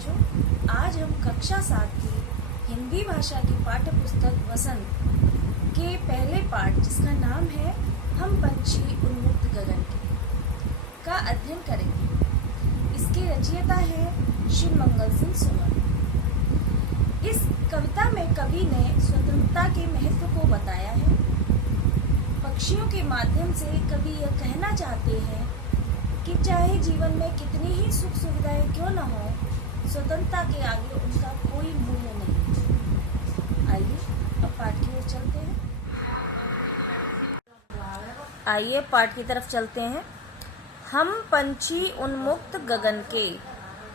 बच्चों, आज हम कक्षा 7 की हिंदी भाषा की पाठ्य पुस्तक वसंत के पहले पाठ, जिसका नाम है हम पंछी उन्मुक्त गगन के, का अध्ययन करेंगे। इसके रचयिता है श्री मंगल सिंह सुमन। इस कविता में कवि ने स्वतंत्रता के महत्व को बताया है। पक्षियों के माध्यम से कवि यह कहना चाहते हैं कि चाहे जीवन में कितनी ही सुख सुविधाएं क्यों न हो, स्वतंत्रता के आगे उनका कोई मूल्य नहीं। आइए अब पाठ की ओर चलते हैं। आइए पाठ की तरफ चलते हैं। हम पंछी उन्मुक्त गगन के,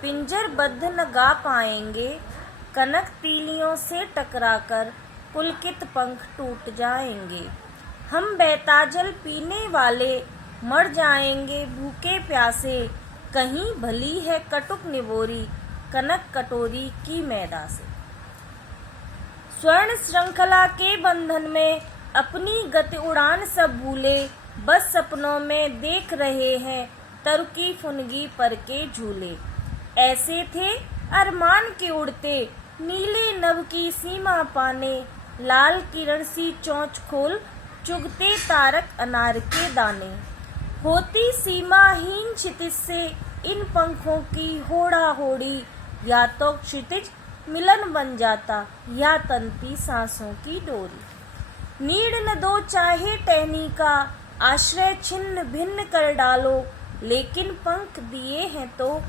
पिंजरबद्ध न गा पाएंगे, कनक तीलियों से टकराकर पुलकित पंख टूट जाएंगे। हम बेताजल पीने वाले मर जाएंगे भूखे प्यासे, कहीं भली है कटुक निवोरी कनक कटोरी की मैदा से। स्वर्ण श्रृंखला के बंधन में अपनी गति उड़ान सब भूले, बस सपनों में देख रहे हैं तरुकी फुनगी पर के झूले। ऐसे थे अरमान के उड़ते नीले नभ की सीमा पाने, लाल किरण सी चोंच खोल चुगते तारक अनार के दाने। होती सीमाहीन क्षितिज से इन पंखों की होड़ा होड़ी, या तो क्षितिज मिलन बन जाता या तंती सांसों की डोरी। नीड़ न दो चाहे टहनी का आश्रय छिन्न भिन्न कर डालो, लेकिन पंख दिए हैं तो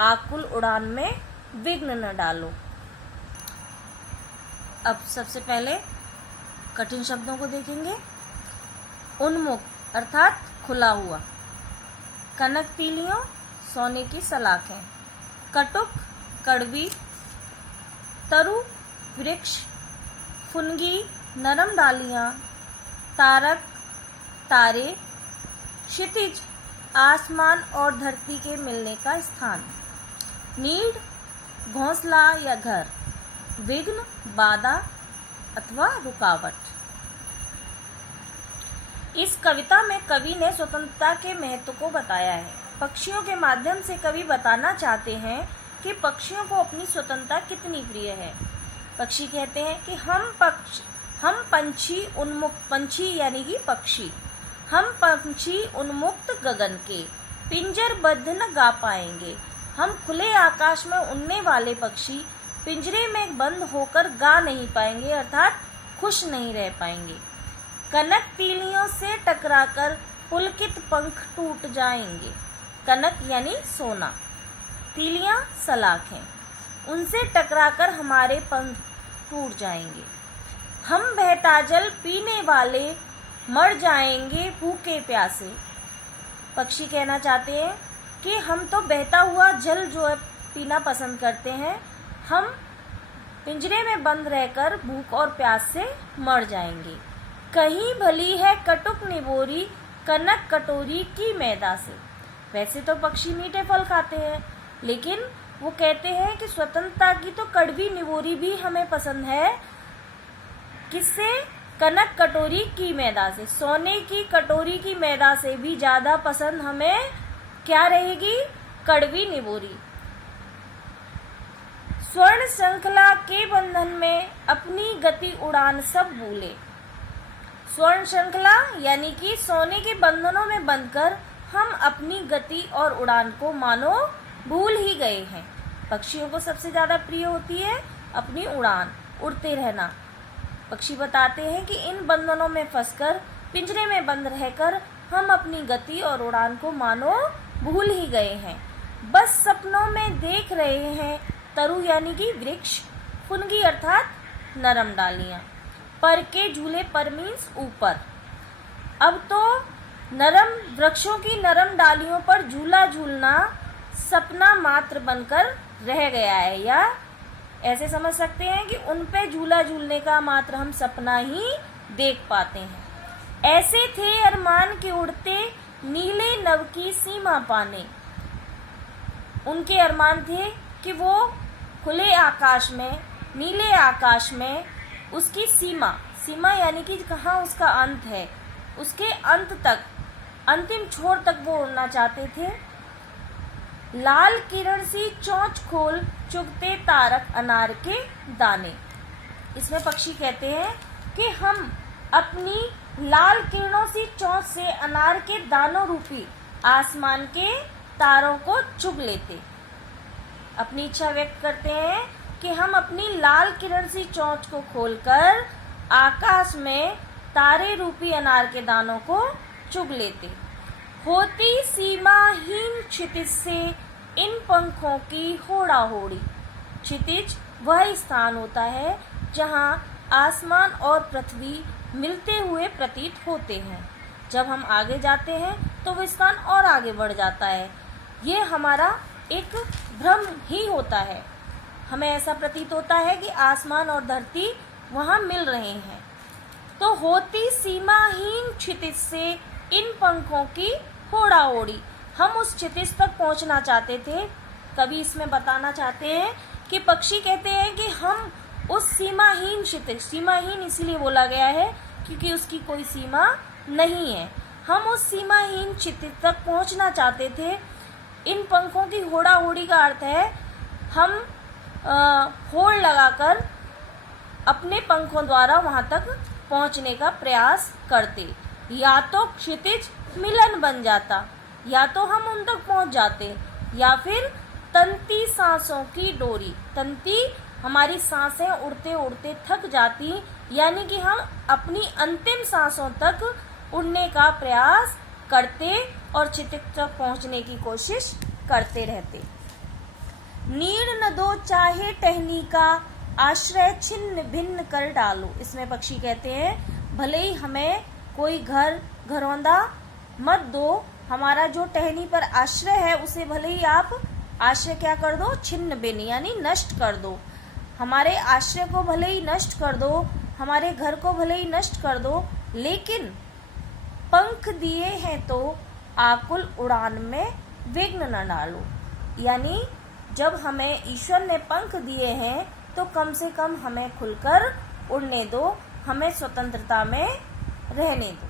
आकुल उड़ान में विघ्न न डालो। अब सबसे पहले कठिन शब्दों को देखेंगे। उन्मुक्त अर्थात खुला हुआ, कनक तीलियों सोने की सलाखें, कटुक कड़वी, तरु वृक्ष, फुनगी नरम डालियां, तारक तारे, क्षितिज आसमान और धरती के मिलने का स्थान, नीड घोंसला या घर, विघ्न बाधा अथवा रुकावट। इस कविता में कवि ने स्वतंत्रता के महत्व को बताया है। पक्षियों के माध्यम से कवि बताना चाहते हैं कि पक्षियों को अपनी स्वतंत्रता कितनी प्रिय है। पक्षी कहते हैं कि हम पंछी उन्मुक्त, पंछी यानी कि पक्षी, हम पंछी उन्मुक्त गगन के, पिंजरबद्ध न गा पाएंगे। हम खुले आकाश में उड़ने वाले पक्षी पिंजरे में बंद होकर गा नहीं पाएंगे, अर्थात खुश नहीं रह पाएंगे। कनक तीलियों से टकराकर पुलकित पंख टूट जाएंगे। कनक यानी सोना, तीलियां सलाखें, उनसे टकराकर हमारे पंख टूट जाएंगे। हम बेताजल पीने वाले मर जाएंगे भूखे प्यासे। पक्षी कहना चाहते हैं कि हम तो बहता हुआ जल जो है पीना पसंद करते हैं, हम पिंजरे में बंद रहकर भूख और प्यास से मर जाएंगे। कहीं भली है कटुक निवोरी कनक कटोरी की मैदा से। वैसे तो पक्षी मीठे फल खाते हैं, लेकिन वो कहते हैं कि स्वतंत्रता की तो कड़वी निवोरी भी हमें पसंद है। किससे? कनक कटोरी की मैदा से। सोने की कटोरी की मैदा से भी ज्यादा पसंद हमें क्या रहेगी? कड़वी निवोरी। स्वर्ण श्रृंखला के बंधन में अपनी गति उड़ान सब भूले। स्वर्ण श्रृंखला यानी कि सोने के बंधनों में बंधकर हम अपनी गति और उड़ान को मानो भूल ही गए हैं। पक्षियों को सबसे ज़्यादा प्रिय होती है अपनी उड़ान, उड़ते रहना। पक्षी बताते हैं कि इन बंधनों में फंसकर पिंजरे में बंद रहकर हम अपनी गति और उड़ान को मानो भूल ही गए हैं। बस सपनों में देख रहे हैं तरु यानी कि वृक्ष, फुनगी अर्थात नरम डालियां, पर के झूले, पर मीन्स ऊपर। अब तो नरम वृक्षों की नरम डालियों पर झूला झूलना सपना मात्र बनकर रह गया है, या ऐसे समझ सकते हैं कि उन पे झूला झूलने का मात्र हम सपना ही देख पाते हैं। ऐसे थे अरमान के उड़ते नीले नभ की सीमा पाने। उनके अरमान थे कि वो खुले आकाश में, नीले आकाश में उसकी सीमा, सीमा यानी कि कहाँ उसका अंत है, उसके अंत तक, अंतिम छोर तक वो उड़ना चाहते थे। लाल किरण सी चोंच खोल चुगते तारक अनार के दाने। इसमें पक्षी कहते हैं कि हम अपनी लाल किरणों सी चोंच से अनार के दानों रूपी आसमान के तारों को चुग लेते। अपनी इच्छा व्यक्त करते हैं कि हम अपनी लाल किरण सी चोंच को खोलकर आकाश में तारे रूपी अनार के दानों को चुग लेते। होती सीमाहीन क्षितिज से इन पंखों की होड़ा होड़ी। क्षितिज वह स्थान होता है जहाँ आसमान और पृथ्वी मिलते हुए प्रतीत होते हैं। जब हम आगे जाते हैं तो वह स्थान और आगे बढ़ जाता है। ये हमारा एक भ्रम ही होता है। हमें ऐसा प्रतीत होता है कि आसमान और धरती वहाँ मिल रहे हैं। तो होती सीमाहीन क्षितिज से इन पंखों की होड़ा ओड़ी। हम उस क्षितिज तक पहुँचना चाहते थे। कवि इसमें बताना चाहते हैं कि पक्षी कहते हैं कि हम उस सीमाहीन क्षितिज, सीमाहीन इसीलिए बोला गया है क्योंकि उसकी कोई सीमा नहीं है, हम उस सीमाहीन क्षितिज तक पहुंचना चाहते थे। इन पंखों की होड़ा होड़ी का अर्थ है हम होड़ लगाकर अपने पंखों द्वारा वहां तक पहुंचने का प्रयास करते। या तो क्षितिज मिलन बन जाता, या तो हम उन तक पहुंच जाते, या फिर तंती सांसों की डोरी। तंती हमारी सांसें उड़ते उड़ते थक जाती, यानी कि हम अपनी अंतिम सांसों तक उड़ने का प्रयास करते और क्षितिज तक पहुंचने की कोशिश करते रहते। नीड़ न दो चाहे टहनी का आश्रय छिन्न भिन्न कर डालो। इसमें पक्षी कहते हैं भले ही हमें कोई घरौंदा मत दो, हमारा जो टहनी पर आश्रय है उसे भले ही आप आश्रय क्या कर दो, छिन्न भिन्न यानी नष्ट कर दो। हमारे आश्रय को भले ही नष्ट कर दो, हमारे घर को भले ही नष्ट कर दो, लेकिन पंख दिए हैं तो आकुल उड़ान में विघ्न न डालो। यानी जब हमें ईश्वर ने पंख दिए हैं तो कम से कम हमें खुलकर उड़ने दो, हमें स्वतंत्रता में रहने दो।